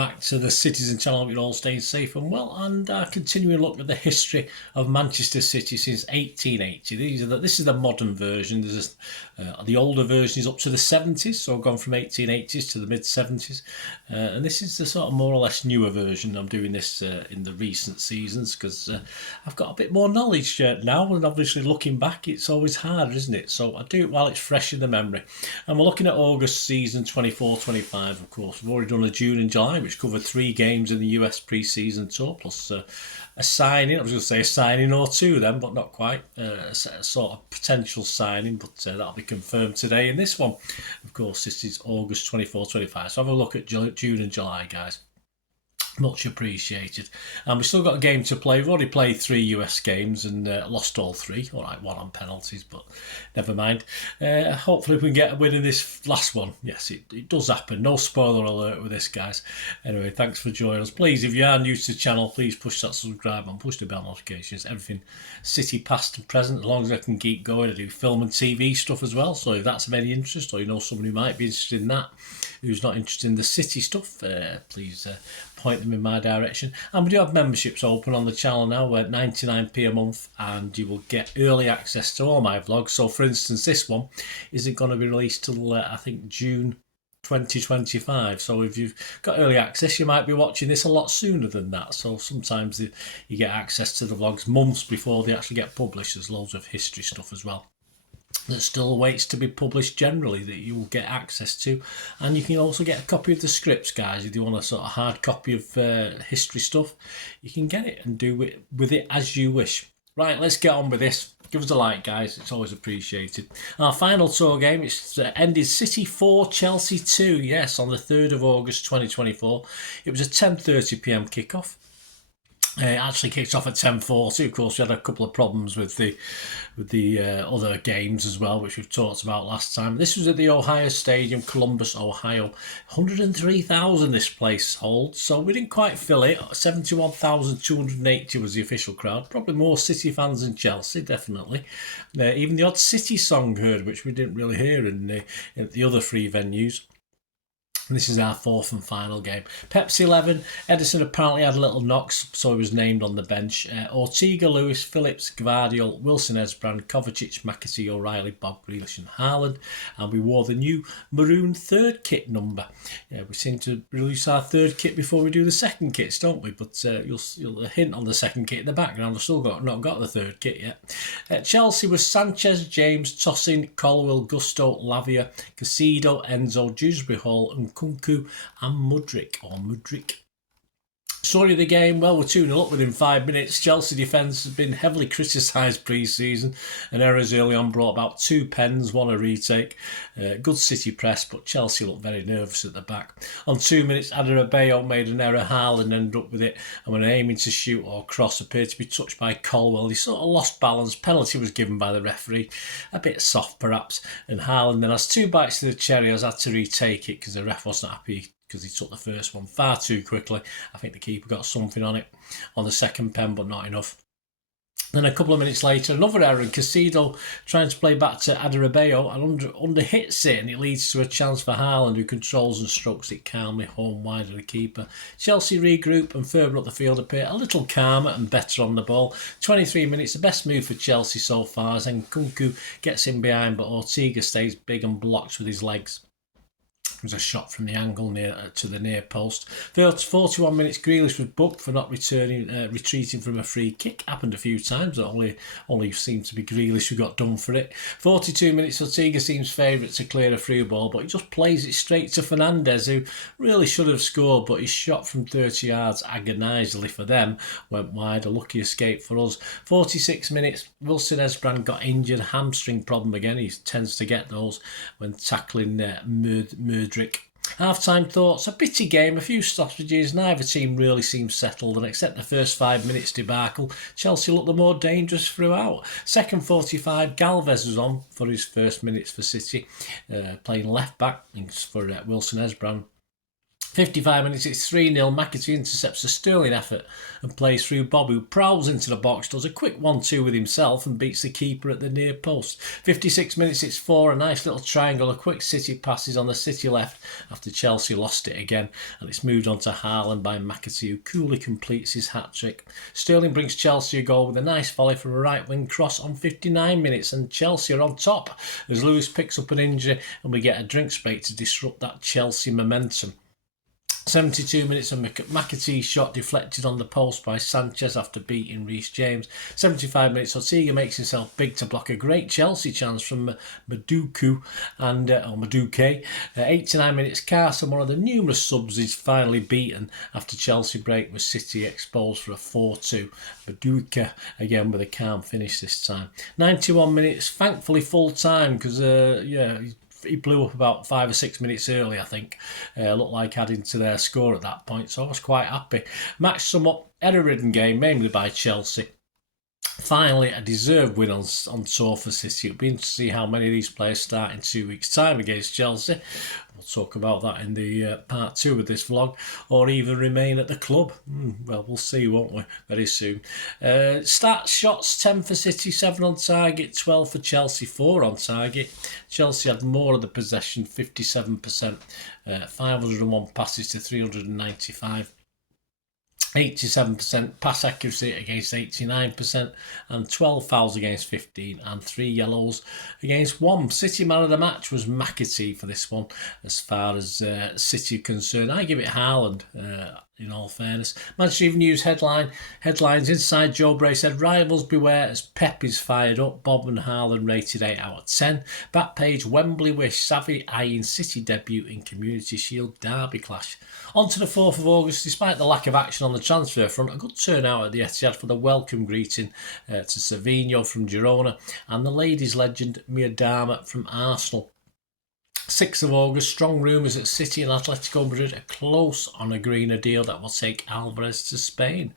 back to the Citizen channel. You're all staying safe and well, and continuing to look at the history of Manchester City since 1880. This is the modern version. There's the older version is up to the 70s, so I've gone from 1880s to the mid 70s, and this is the sort of more or less newer version. I'm doing this in the recent seasons because I've got a bit more knowledge now, and obviously looking back, it's always harder, isn't it? So I do it while it's fresh in the memory. And we're looking at August season 24-25, of course. We've already done a June and July, which covered 3 games in the US pre-season tour, plus a signing. I was going to say a signing or two then, but not quite. A sort of potential signing, but that'll be confirmed today in this one. Of course, this is August 24-25. So have a look at June and July, guys. Much appreciated. And we've still got a game to play. We've already played 3 US games and lost all 3. All right, 1 on penalties, but never mind. Hopefully we can get a win in this last one. Yes, it does happen. No spoiler alert with this, guys. Anyway, thanks for joining us. Please, if you are new to the channel, please push that subscribe button, push the bell notifications. Everything City past and present, as long as I can keep going. I do film and TV stuff as well, so if that's of any interest, or you know someone who might be interested in that, who's not interested in the City stuff, please point them in my direction. And we do have memberships open on the channel now. We're at 99p a month, and you will get early access to all my vlogs. So for instance, this one isn't going to be released till I think June 2025. So if you've got early access, you might be watching this a lot sooner than that. So sometimes you get access to the vlogs months before they actually get published. There's loads of history stuff as well that still waits to be published generally that you will get access to. And you can also get a copy of the scripts, guys. If you want a sort of hard copy of history stuff, you can get it and do it with it as you wish. Right, let's get on with this. Give us a like, guys. It's always appreciated. Our final tour game, it's ended City 4, Chelsea 2. Yes, on the 3rd of August 2024. It was a 10:30 p.m. kickoff. It actually kicked off at 10:40. Of course, we had a couple of problems with the other games as well, which we've talked about last time. This was at the Ohio Stadium, Columbus, Ohio. 103,000 this place holds, so we didn't quite fill it. 71,280 was the official crowd. Probably more City fans than Chelsea, definitely. Even the odd City song heard, which we didn't really hear in the other 3 venues. This is our 4th and final game. Pep's 11. Edison apparently had a little knocks, so he was named on the bench. Ortega, Lewis, Phillips, Gvardiol, Wilson, Esbrand, Kovacic, McAtee, O'Reilly, Bob Grealish and Haaland. And we wore the new maroon 3rd kit number. We seem to release our 3rd kit before we do the 2nd kits, don't we? But you'll hint on the 2nd kit in the background. I've still not got the 3rd kit yet. Chelsea was Sanchez, James, Tosin, Colwell, Gusto, Lavia, Casido, Enzo, Dewsbury Hall and Kunku and Mudryk. Story of the game, well, we're 2-0 up within 5 minutes. Chelsea defence has been heavily criticised pre-season, and errors early on brought about 2 pens, 1 a retake. Good City press, but Chelsea looked very nervous at the back. On 2 minutes, Adebayo made an error. Haaland ended up with it, and when aiming to shoot or cross, appeared to be touched by Colwell. He sort of lost balance. Penalty was given by the referee, a bit soft perhaps, and Haaland then has 2 bites to the cherry, has had to retake it because the ref wasn't happy because he took the first one far too quickly. I think the keeper got something on it on the 2nd pen, but not enough. Then a couple of minutes later, another error, and Casido trying to play back to Adebayo and under hits it, and it leads to a chance for Haaland, who controls and strokes it calmly home wide of the keeper. Chelsea regroup and further up the field appear a little calmer and better on the ball. 23 minutes, the best move for Chelsea so far, as Nkunku gets in behind, but Ortega stays big and blocks with his legs. It was a shot from the angle to the near post. 41 minutes, Grealish was booked for not retreating from a free kick. Happened a few times. Only seemed to be Grealish who got done for it. 42 minutes, Ortega seems favourite to clear a through ball, but he just plays it straight to Fernandes, who really should have scored, but his shot from 30 yards, agonisingly for them, went wide. A lucky escape for us. 46 minutes, Wilson Esbrand got injured. Hamstring problem again. He tends to get those when tackling Mudryk. Half-time thoughts, a bitty game, a few stoppages, neither team really seemed settled, and except the first 5 minutes debacle, Chelsea looked the more dangerous throughout. Second 45, Galvez was on for his first minutes for City, playing left back for Wilson Esbrand. 55 minutes, it's 3-0. McAtee intercepts a sterling effort and plays through Bob, who prowls into the box, does a quick 1-2 with himself and beats the keeper at the near post. 56 minutes, it's 4, a nice little triangle, a quick City passes on the City left after Chelsea lost it again, and it's moved on to Haaland by McAtee, who coolly completes his hat-trick. Sterling brings Chelsea a goal with a nice volley from a right-wing cross on 59 minutes, and Chelsea are on top as Lewis picks up an injury and we get a drinks break to disrupt that Chelsea momentum. 72 minutes of McAtee's shot deflected on the post by Sanchez after beating Reece James. 75 minutes, Ortega makes himself big to block a great Chelsea chance from Maduke. 89 minutes, Carson, one of the numerous subs, is finally beaten after Chelsea break with City exposed for a 4-2. Maduke again with a calm finish this time. 91 minutes, thankfully full time because he blew up about 5 or 6 minutes early, I think. Looked like adding to their score at that point, so I was quite happy. Match sum up, error-ridden game, mainly by Chelsea. Finally, a deserved win on tour for City. It'll be interesting to see how many of these players start in 2 weeks' time against Chelsea. We'll talk about that in the part 2 of this vlog, or even remain at the club. Well, we'll see, won't we, very soon. Stats, shots, 10 for City, 7 on target, 12 for Chelsea, 4 on target. Chelsea had more of the possession, 57%, 501 passes to 395. 87% pass accuracy against 89%, and 12 fouls against 15 and 3 yellows against 1. City man of the match was McAtee for this one. As far as City are concerned, I give it Haaland. In all fairness, Manchester Evening News headlines: Inside Joe Bray said rivals beware as Pep is fired up. Bob and Haaland rated 8 out of 10. Back page: Wembley wish Savvy eyeing City debut in Community Shield derby clash. On to the 4th of August. Despite the lack of action on the transfer front, a good turnout at the Etihad for the welcome greeting to Savinho from Girona and the ladies' legend Miedama from Arsenal. 6th of August, strong rumours that City and Atletico Madrid are close on agreeing a deal that will take Alvarez to Spain.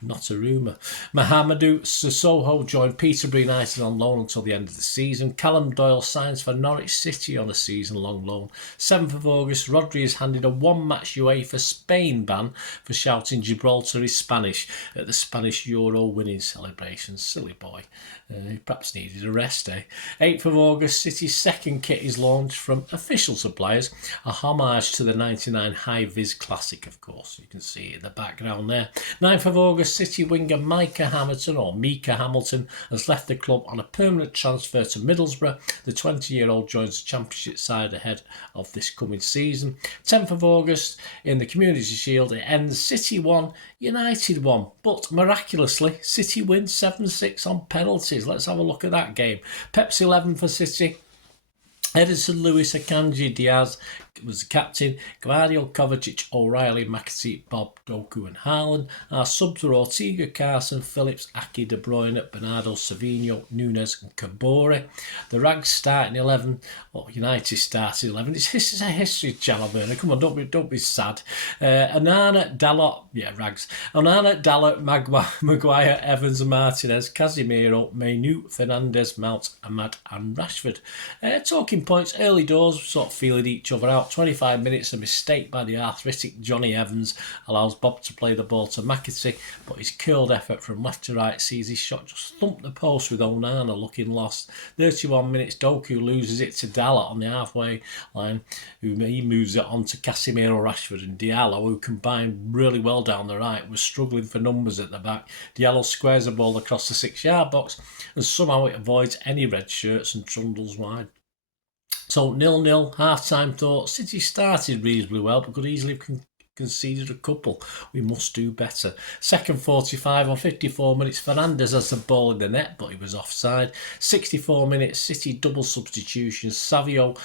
Not a rumour. Mahamadou Sissoko joined Peterborough United on loan until the end of the season. Callum Doyle signs for Norwich City on a season-long loan. 7th of August, Rodri is handed a one-match UEFA Spain ban for shouting Gibraltar is Spanish at the Spanish Euro winning celebration. Silly boy. He perhaps needed a rest, eh? 8th of August, City's second kit is launched from official suppliers, a homage to the 99 High-Vis Classic, of course. You can see it in the background there. 9th of August, City winger Mika Hamilton has left the club on a permanent transfer to Middlesbrough. The 20-year-old joins the Championship side ahead of this coming season. 10th of August, in the Community Shield, it ends City 1, United 1. But miraculously, City wins 7-6 on penalties. Let's have a look at that game. Pep's 11 for City. Edison, Lewis, Akanji, Diaz was the captain. Gvardiol, Kovacic, O'Reilly, McAtee, Bob, Doku and Haaland. Our subs were Ortega, Carson, Phillips, Aki, De Bruyne, Bernardo, Savinho, Nunes and Kabore. The Rags starting 11. Well, United started 11. This is a history channel, Bernard. Come on, don't be sad. Onana, Dalot, Rags. Onana, Dalot, Maguire, Evans, Martinez, Casemiro, Mainu, Fernandes, Mount, Ahmad and Rashford. Talking points, early doors, sort of feeling each other out. 25 minutes, a mistake by the arthritic Johnny Evans allows Bob to play the ball to McAtee, but his curled effort from left to right sees his shot just thump the post with Onana looking lost. 31 minutes, Doku loses it to Dalot on the halfway line, he moves it on to Casemiro, Rashford and Diallo, who combined really well down the right, was struggling for numbers at the back. Diallo squares the ball across the 6-yard box and somehow it avoids any red shirts and trundles wide. So 0-0, half-time thought. City started reasonably well, but could easily have conceded a couple. We must do better. Second 45 on 54 minutes, Fernandes has the ball in the net, but he was offside. 64 minutes, City double substitutions. Savinho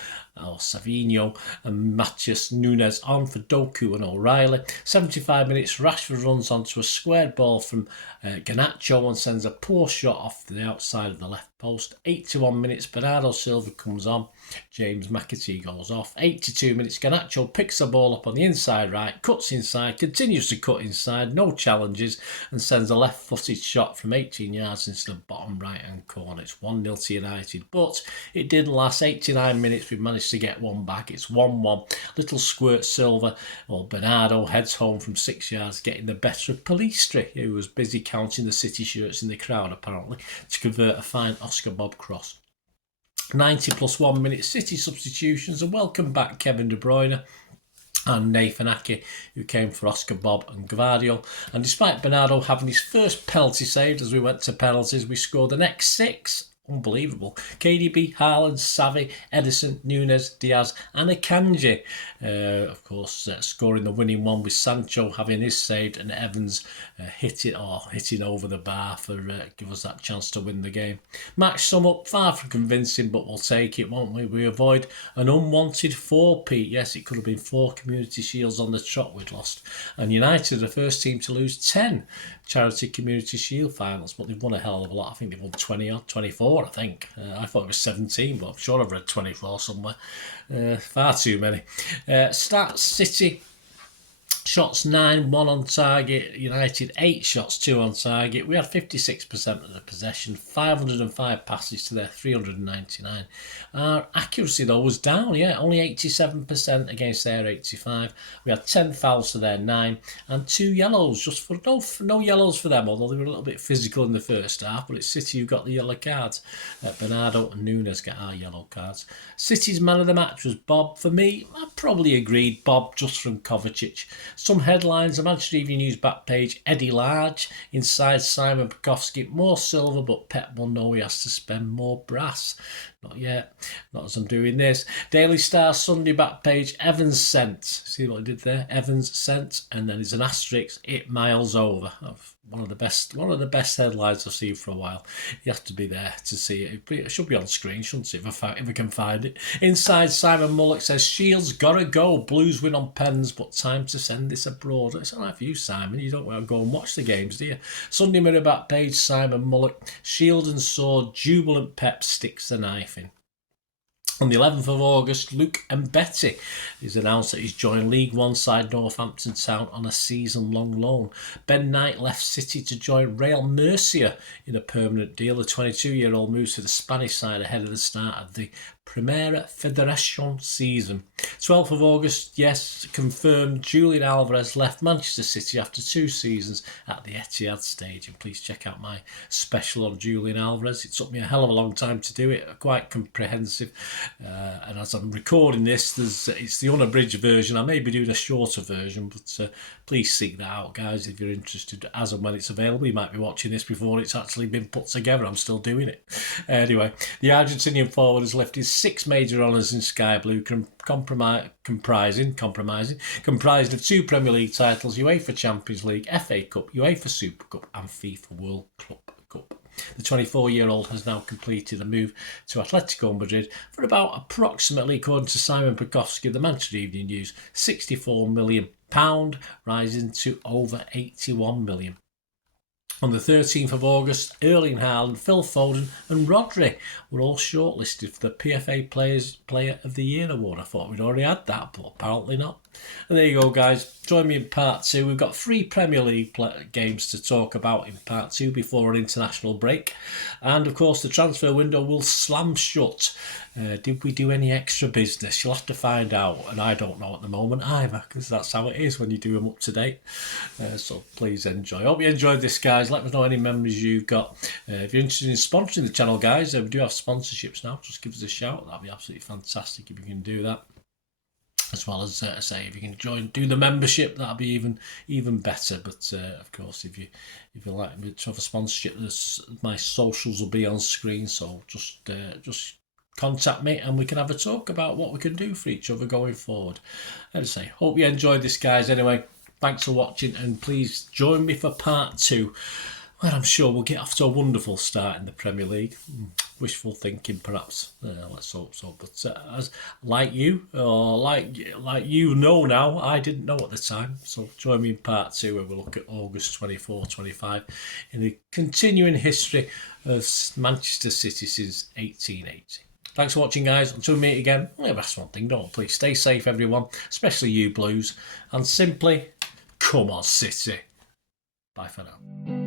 and Matheus Nunes on for Doku and O'Reilly. 75 minutes, Rashford runs onto a squared ball from Garnacho and sends a poor shot off to the outside of the left post. 81 minutes, Bernardo Silva comes on. James McAtee goes off. 82 minutes, Garnacho picks the ball up on the inside right, cuts inside, continues to cut inside, no challenges, and sends a left-footed shot from 18 yards into the bottom right-hand corner. It's 1-0 to United, but it didn't last. 89 minutes, we managed managed to get one back. It's 1-1. Little squirt Silva. Well, Bernardo heads home from 6 yards, getting the better of Palistri, who was busy counting the City shirts in the crowd, apparently, to convert a fine Oscar Bob cross. 90 plus 1 minute City substitutions, and welcome back Kevin De Bruyne and Nathan Ake, who came for Oscar Bob and Gvardiol. And despite Bernardo having his first penalty saved as we went to penalties, we scored the next 6. Unbelievable. KDB, Haaland, Xavi, Edison, Nunes, Diaz and Akanji. Of course, scoring the winning one with Sancho having his saved and Evans hitting over the bar for give us that chance to win the game. Match sum up, far from convincing, but we'll take it, won't we? We avoid an unwanted 4-peat. Yes, it could have been 4 Community Shields on the trot we'd lost. And United are the first team to lose 10 Charity Community Shield finals, but they've won a hell of a lot. I think they've won 20 or 24, I think. I thought it was 17, but I'm sure I've read 24 somewhere. Far too many. Stats, City, shots 9, 1 on target. United 8 shots, 2 on target. We had 56% of the possession, 505 passes to their 399. Our accuracy though was down, only 87% against their 85. We had 10 fouls to their 9 and 2 yellows, just for no yellows for them, although they were a little bit physical in the first half. But it's City who got the yellow cards. Bernardo and Nunes got our yellow cards. City's man of the match was Bob. For me, I probably agreed Bob, just from Kovacic. Some headlines, the Manchester Evening News back page, Eddie Large, inside Simon Pekowski, more silver, but Pep will know he has to spend more brass. Not yet, not as I'm doing this. Daily Star Sunday back page, Evans sent. See what I did there? Evans sent, and then there's an asterisk, it miles over. One of the best headlines I've seen for a while. You have to be there to see it. It should be on screen, shouldn't it, if I can find it. Inside, Simon Mullock says, Shields gotta go. Blues win on pens, but time to send this abroad. It's all right for you, Simon. You don't want to go and watch the games, do you? Sunday Mirror back page, Simon Mullock. Shield and sword, jubilant Pep sticks the knife in. On the 11th of August, Luke Mbete has announced that he's joined League One side Northampton Town on a season-long loan. Ben Knight left City to join Real Murcia in a permanent deal. The 22-year-old moves to the Spanish side ahead of the start of the Primera Federación season. 12th of August, yes, confirmed Julian Alvarez left Manchester City after 2 seasons at the Etihad Stadium. Please check out my special on Julian Alvarez. It took me a hell of a long time to do it, quite comprehensive. And as I'm recording this, it's the unabridged version. I may be doing a shorter version, but please seek that out, guys, if you're interested. As and when it's available, you might be watching this before it's actually been put together. I'm still doing it. Anyway, the Argentinian forward has lifted 6 major honours in Sky Blue, comprising of 2 Premier League titles, UEFA Champions League, FA Cup, UEFA Super Cup and FIFA World Club Cup. The 24-year-old has now completed a move to Atletico Madrid for about approximately, according to Simon Pekowski, the Manchester Evening News, £64 million, rising to over 81 million. On the 13th of August, Erling Haaland, Phil Foden and Rodri were all shortlisted for the PFA Player of the Year award. I thought we'd already had that, but apparently not. And there you go, guys. Join me in part 2. We've got 3 Premier League games to talk about in part 2 before an international break. And, of course, the transfer window will slam shut. Did we do any extra business? You'll have to find out. And I don't know at the moment either, because that's how it is when you do them up to date. So please enjoy. Hope you enjoyed this, guys. Let me know any memories you've got. If you're interested in sponsoring the channel, guys, we do have sponsorships now. Just give us a shout. That'd be absolutely fantastic if you can do that. As well as say, if you can do the membership, that'll be even better. But of course, if you like me to have a sponsorship, my socials will be on screen. So just contact me and we can have a talk about what we can do for each other going forward. As I say, hope you enjoyed this, guys. Anyway, thanks for watching, and please join me for part 2. Well, I'm sure we'll get off to a wonderful start in the Premier League. Wishful thinking, perhaps. Let's hope so. But as like you know now, I didn't know at the time. So join me in part 2 where we'll look at August 24-25 in the continuing history of Manchester City since 1880. Thanks for watching, guys. Until we meet again, that's one thing, don't please stay safe, everyone, especially you Blues. And simply, come on, City. Bye for now.